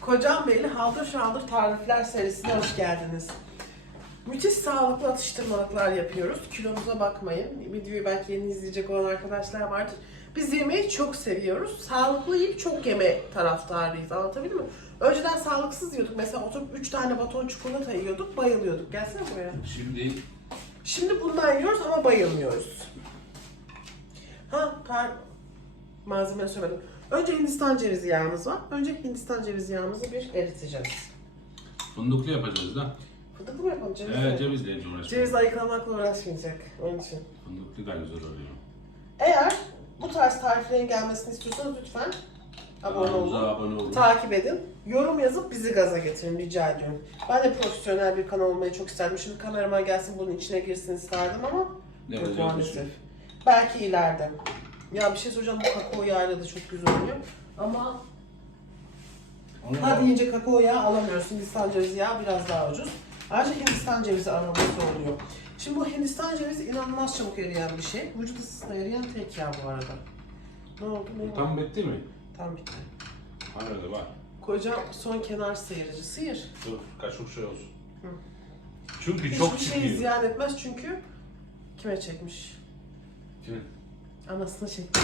Kocam Beyli Haldır Şaldır Tarifler serisine hoş geldiniz. Müthiş sağlıklı atıştırmalıklar yapıyoruz. Kilomuza bakmayın. Videoyu belki yeni izleyecek olan arkadaşlar vardır. Biz yemeği çok seviyoruz. Sağlıklı yiyip çok yeme taraftarıyız. Anlatabildim mi? Önceden sağlıksız yiyorduk. Mesela oturup 3 tane baton çikolata yiyorduk. Bayılıyorduk. Gelsene buraya. Şimdi Şimdi bundan yiyoruz ama bayılmıyoruz. Ha, par malzeme söylemedim. Önce Hindistan cevizi yağımız var. Önce Hindistan cevizi yağımızı bir eriteceğiz. fındıklı yapacağız da. Fındıklı mı yapalım ceviz? Evet cevizle hiç uğraşmayalım. Ceviz ayıklamakla uğraşmayacak onun için. Fındıklı da güzel oluyor. Eğer bu tarz tariflerin gelmesini istiyorsanız lütfen abone Kanalımıza olun. abone olun. Takip edin. Yorum yazıp bizi gaza getirin rica ediyorum. Ben de profesyonel bir kanal olmayı çok isterdim. Şimdi kameraman gelsin bunun içine girsin isterdim ama Ne yok olacak maalesef. Belki ileride. Ya bir şey söyleyeceğim bu kakao yağıyla da çok güzel oluyor. Ama Onu ta deyince kakao yağı alamıyorsun. Hindistan cevizi yağı biraz daha ucuz. Ayrıca Hindistan cevizi aroması oluyor. Şimdi bu Hindistan cevizi inanılmaz çabuk eriyen bir şey. Vücut ısısına eriyen tek yağ bu arada. Ne oldu? Ne oldu? Tam bitti mi? Tam bitti. Arada var. Kocam son kenar sıyırıcı. Sıyır. Dur kaşık şey olsun. Hı. Çünkü çok Hiçbir şey çıkıyor. ziyan etmez çünkü kime çekmiş? Kimin? Anasına çekmiş.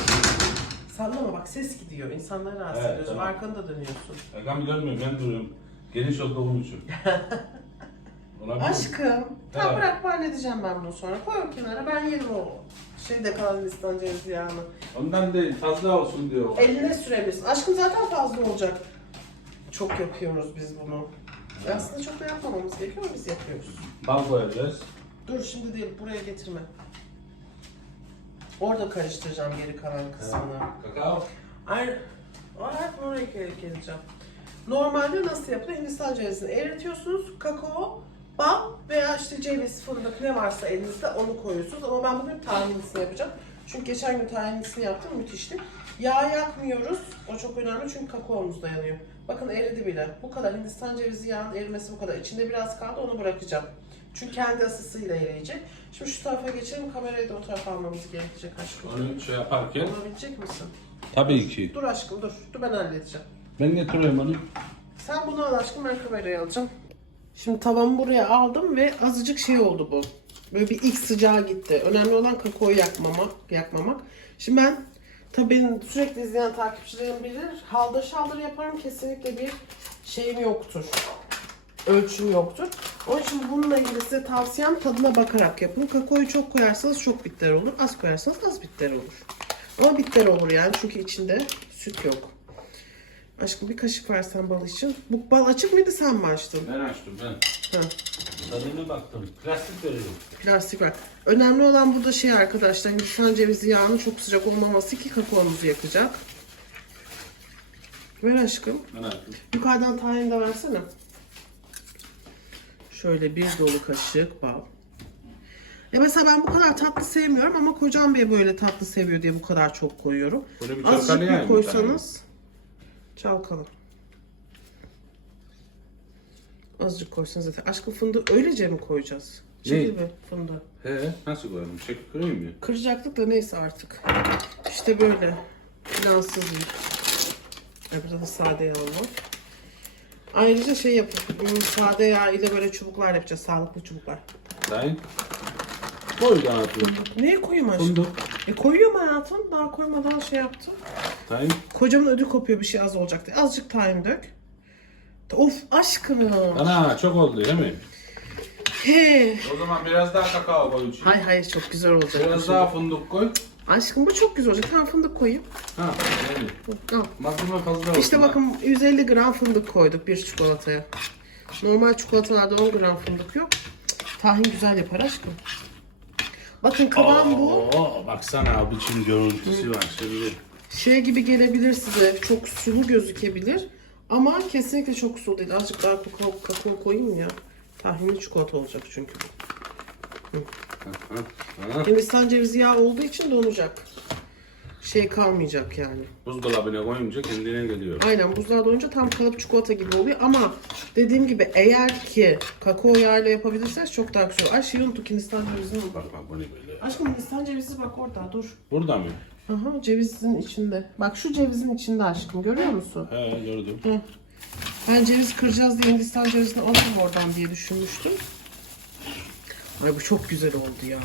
Sallama bak ses gidiyor. İnsanları rahatsız Evet, ediyorsun. tamam. Arkanı da dönüyorsun. Erkan dönmüyor ben duruyorum. Geniş olduğum için. Olabilir? Aşkım. Tamam Evet. bırak ben halledeceğim ben bunu sonra. Koy o kenara ben yerim o şeyde kalan Hindistan cevizi yağını. Ondan değil fazla olsun diyor. Eline sürebilirsin. Aşkım zaten fazla olacak. Çok yapıyoruz biz bunu. Aslında çok da yapmamamız gerekiyor ama biz yapıyoruz. Bal koyacağız. Dur şimdi değil buraya getirme. Orada karıştıracağım geri kalan kısmını. Kakao. Ay, ay oraya geleceğim. Normalde nasıl yapılıyor? Hindistan cevizini eritiyorsunuz. Kakao, bal veya işte ceviz, fındık ne varsa elinizde onu koyuyorsunuz. Ama ben bugün tahinlisini yapacağım. Çünkü geçen gün tahinlisini yaptım müthişti. Yağ yakmıyoruz. O çok önemli çünkü kakaomuz dayanıyor. Bakın eridi bile. Bu kadar Hindistan cevizi yağının erimesi bu kadar. İçinde biraz kaldı onu bırakacağım. Çünkü kendi ısısıyla eriyecek. Şimdi şu tarafa geçelim. Kamerayı da o tarafa almamız gerekecek aşkım. Onu şey yaparken. Olabilecek misin? Tabii ki. Dur aşkım dur. Dur ben halledeceğim. Ben getiriyorum onu. Sen bunu al aşkım ben kamerayı alacağım. Şimdi tavamı buraya aldım ve azıcık şey oldu bu. Böyle bir ilk sıcağı gitti. Önemli olan kakaoyu yakmamak. yakmamak. Şimdi ben tabii benim sürekli izleyen takipçilerim bilir. Haldır şaldır yaparım kesinlikle bir şeyim yoktur. Ölçüm yoktur. Onun için bununla ilgili size tavsiyem tadına bakarak yapın. Kakaoyu çok koyarsanız çok bitter olur. Az koyarsanız az bitter olur. Ama bitter olur yani çünkü içinde süt yok. Aşkım bir kaşık versen bal için. Bu bal açık mıydı sen mi açtın? Ben açtım ben. Ha, Tadına baktım. Plastik veriyorum. plastik var. Önemli olan burada şey arkadaşlar Hindistan cevizi yağının çok sıcak olmaması ki kakaomuzu yakacak. Ver aşkım. Ben açtım. Yukarıdan tahin de versene. Şöyle bir dolu kaşık bal. Ya mesela ben bu kadar tatlı sevmiyorum ama kocam bey böyle tatlı seviyor diye bu kadar çok koyuyorum. Böyle bir Azıcık bir mı koysanız çalkalım. Azıcık koysanız zaten. Aşkım fındığı öylece mi koyacağız? Çekil be fındığı. He nasıl koyalım? Çekip kırayım mı? Kıracaktık da neyse artık. İşte böyle. Plansız bir. Ya Burada da sade yağ var. Ayrıca şey yapıp sade yağ ile böyle çubuklar yapacağız. Sağlıklı çubuklar. Dayın. Koy da atıyorum. Neye koyayım aşkım? Fındık. E koyuyorum hayatım. Daha koymadan şey yaptım. Dayın. Kocamın ödü kopuyor bir şey az olacak diye. Azıcık tahin dök. Of aşkım. Ana çok oldu değil mi? He. O zaman biraz daha kakao koy içine. Hay hay çok güzel olacak. Biraz daha fındık koy. Aşkım bu çok güzel olacak. Tamam fındık koyayım. Ha, yani. Al. Malzeme fazla olsun. İşte ha. bakın 150 gram fındık koyduk bir çikolataya. Normal çikolatalarda 10 gram fındık yok. Tahin güzel yapar aşkım. Bakın kıvam bu. Oo, baksana biçim görüntüsü var şimdi. Şey gibi gelebilir size. Çok sulu gözükebilir. Ama kesinlikle çok sulu değil. Azıcık daha kakao, kakao koyayım ya. Tahinli çikolata olacak çünkü bu. Ha. Hindistan cevizi yağı olduğu için donacak. Şey kalmayacak yani. Buzdolabına koyunca kendine geliyor. Aynen buzluğa doyunca tam kalıp çikolata gibi oluyor ama dediğim gibi eğer ki kakao yağıyla yapabilirseniz çok daha güzel. Ay şeyi unuttuk Hindistan cevizini unuttuk. Bak bak bu ne böyle. Aşkım Hindistan cevizi bak orada dur. Burada mı? Aha cevizin içinde. Bak şu cevizin içinde aşkım görüyor musun? He gördüm. Hı. Ben ceviz kıracağız diye Hindistan cevizini alayım oradan diye düşünmüştüm. Ay bu çok güzel oldu ya.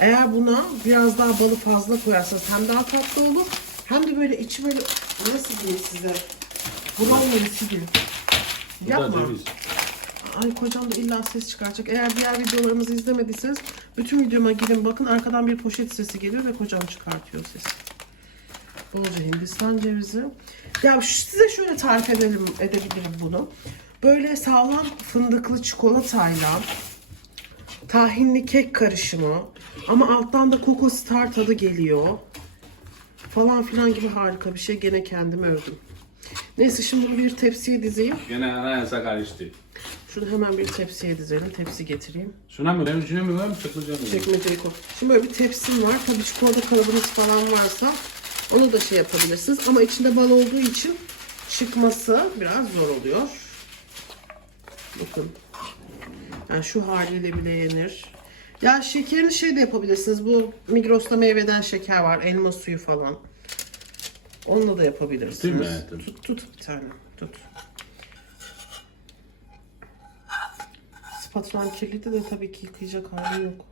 Eğer buna biraz daha balı fazla koyarsanız hem daha tatlı olur hem de böyle içi böyle nasıl diyeyim size bulanmaması gibi. Yapma. Ay kocam da illa ses çıkaracak. Eğer diğer videolarımızı izlemediyseniz bütün videoma girin bakın arkadan bir poşet sesi geliyor ve kocam çıkartıyor sesi. Bolca Hindistan cevizi. Ya size şöyle tarif edelim, edebilirim bunu. Böyle sağlam fındıklı çikolatayla tahinli kek karışımı ama alttan da Coco Star tadı geliyor. Falan filan gibi harika bir şey. Gene kendimi övdüm. Neyse şimdi bunu bir tepsiye dizeyim. Gene anayasa karıştı. Şunu hemen bir tepsiye dizelim. Tepsi getireyim. Şuna mı? Benim içine mi var mı? Çakılacak mı? Çekmeceyi koy. Şimdi böyle bir tepsim var. Tabii çikolata kalıbınız falan varsa onu da şey yapabilirsiniz. Ama içinde bal olduğu için çıkması biraz zor oluyor. Bakın. Yani şu haliyle bile yenir. Ya şekerini şey de yapabilirsiniz. Bu Migros'ta meyveden şeker var. Elma suyu falan. Onunla da yapabilirsiniz. Değil mi hayatım? Tut, tut bir tane. Tut. Spatulam kirliydi de tabii ki yıkayacak hali yok.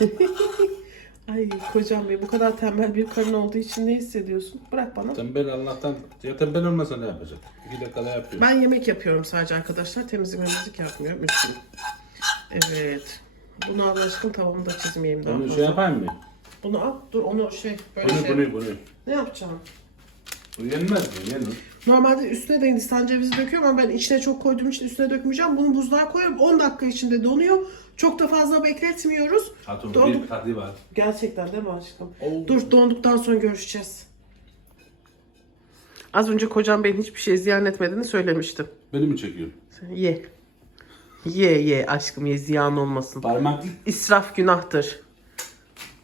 Ay kocam bey bu kadar tembel bir karın olduğu için ne hissediyorsun? Bırak bana. Tembel Allah'tan. Ya tembel olmasa ne yapacak? İki dakikada yapıyor. Ben yemek yapıyorum sadece arkadaşlar. Temizlik temizlik yapmıyorum. Üzgünüm. Evet. Bunu al aşkım tavamı da çizmeyeyim daha Onu fazla. şey yapayım mı? Bunu al. Dur onu şey böyle Bunu şey. bunu bunu. Ne yapacağım? Yenmez mi? Yenir. Normalde üstüne de Hindistan cevizi döküyorum ama ben içine çok koyduğum için üstüne dökmeyeceğim. Bunu buzluğa koyuyorum. 10 dakika içinde donuyor. Çok da fazla bekletmiyoruz. Hatun Donduk. bir tadı var. Gerçekten değil mi aşkım? Oo. Dur donduktan sonra görüşeceğiz. Az önce kocam benim hiçbir şey ziyan etmediğini söylemiştim. Beni mi çekiyor? Ye. Ye ye aşkım ye ziyan olmasın. Parmak. İsraf günahtır.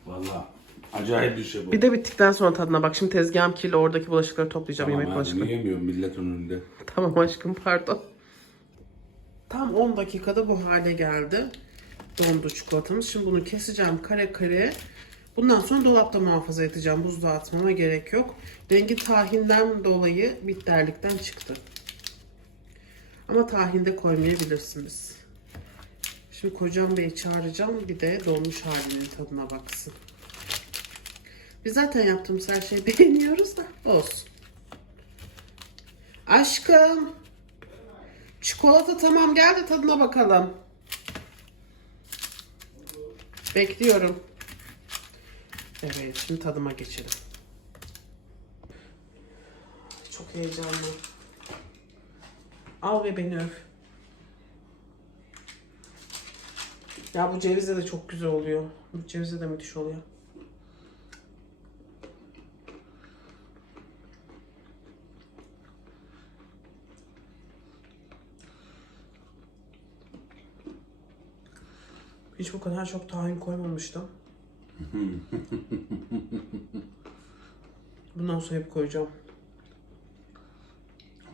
Valla. Acayip bir şey bu. Bir de bittikten sonra tadına bak. Şimdi tezgahım kirli oradaki bulaşıkları toplayacağım Tamam yemek bulaşıkları. yiyemiyorum millet önünde. Tamam aşkım pardon. Tam 10 dakikada bu hale geldi. Dondu çikolatamız. Şimdi bunu keseceğim kare kare. Bundan sonra dolapta muhafaza edeceğim. Buzluğa atmama gerek yok. Rengi tahinden dolayı bitterlikten çıktı. Ama tahinde koymayabilirsiniz. Şimdi kocam beyi çağıracağım. Bir de donmuş halinin tadına baksın. Biz zaten yaptığımız her şeyi beğeniyoruz da olsun. Aşkım. Çikolata tamam gel de tadına bakalım. Bekliyorum. Evet şimdi tadıma geçelim. Çok heyecanlı. Al ve beni öp. Ya bu cevizle de çok güzel oluyor. Bu cevizle de müthiş oluyor. Hiç bu kadar çok tahin koymamıştım. Bundan sonra hep koyacağım.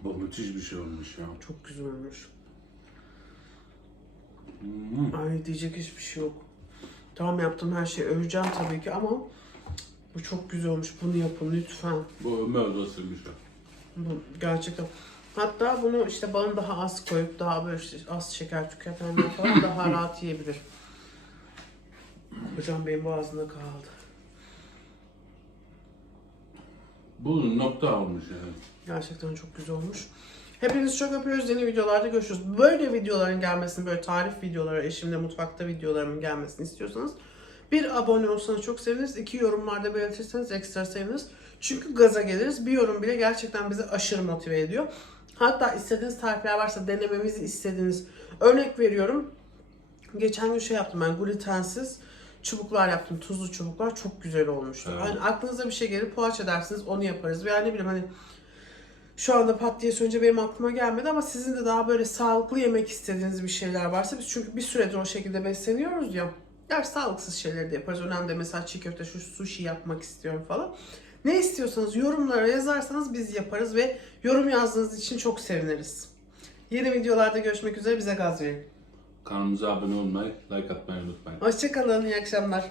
Bu müthiş bir şey olmuş ya. Çok güzel olmuş. Ay diyecek hiçbir şey yok. Tamam yaptığım her şeyi öveceğim tabii ki ama bu çok güzel olmuş. Bunu yapın lütfen. Bu Ömer odasıymış ya. Bu gerçekten. Hatta bunu işte balını daha az koyup daha böyle işte az şeker tüketenler falan daha rahat yiyebilir. Hocam benim boğazımda kaldı. Bu nokta olmuş yani. Gerçekten çok güzel olmuş. Hepinizi çok öpüyoruz. Yeni videolarda görüşürüz. Böyle videoların gelmesini, böyle tarif videoları, eşimle mutfakta videolarımın gelmesini istiyorsanız bir abone olsanız çok seviniriz. İki yorumlarda belirtirseniz ekstra seviniriz. Çünkü gaza geliriz. Bir yorum bile gerçekten bizi aşırı motive ediyor. Hatta istediğiniz tarifler varsa denememizi istediğiniz örnek veriyorum. Geçen gün şey yaptım ben glutensiz çubuklar yaptım. Tuzlu çubuklar çok güzel olmuştu. Evet. Hani aklınıza bir şey gelir poğaça dersiniz onu yaparız. Veya ne bileyim hani şu anda pat diye söyleyince benim aklıma gelmedi ama sizin de daha böyle sağlıklı yemek istediğiniz bir şeyler varsa biz çünkü bir süredir o şekilde besleniyoruz ya. Der sağlıksız şeyleri de yaparız. Önemli mesela çiğ köfte, şu sushi yapmak istiyorum falan. Ne istiyorsanız yorumlara yazarsanız biz yaparız ve yorum yazdığınız için çok seviniriz. Yeni videolarda görüşmek üzere bize gaz verin. Kanalımıza abone olmayı, like atmayı unutmayın. Hoşçakalın, iyi akşamlar.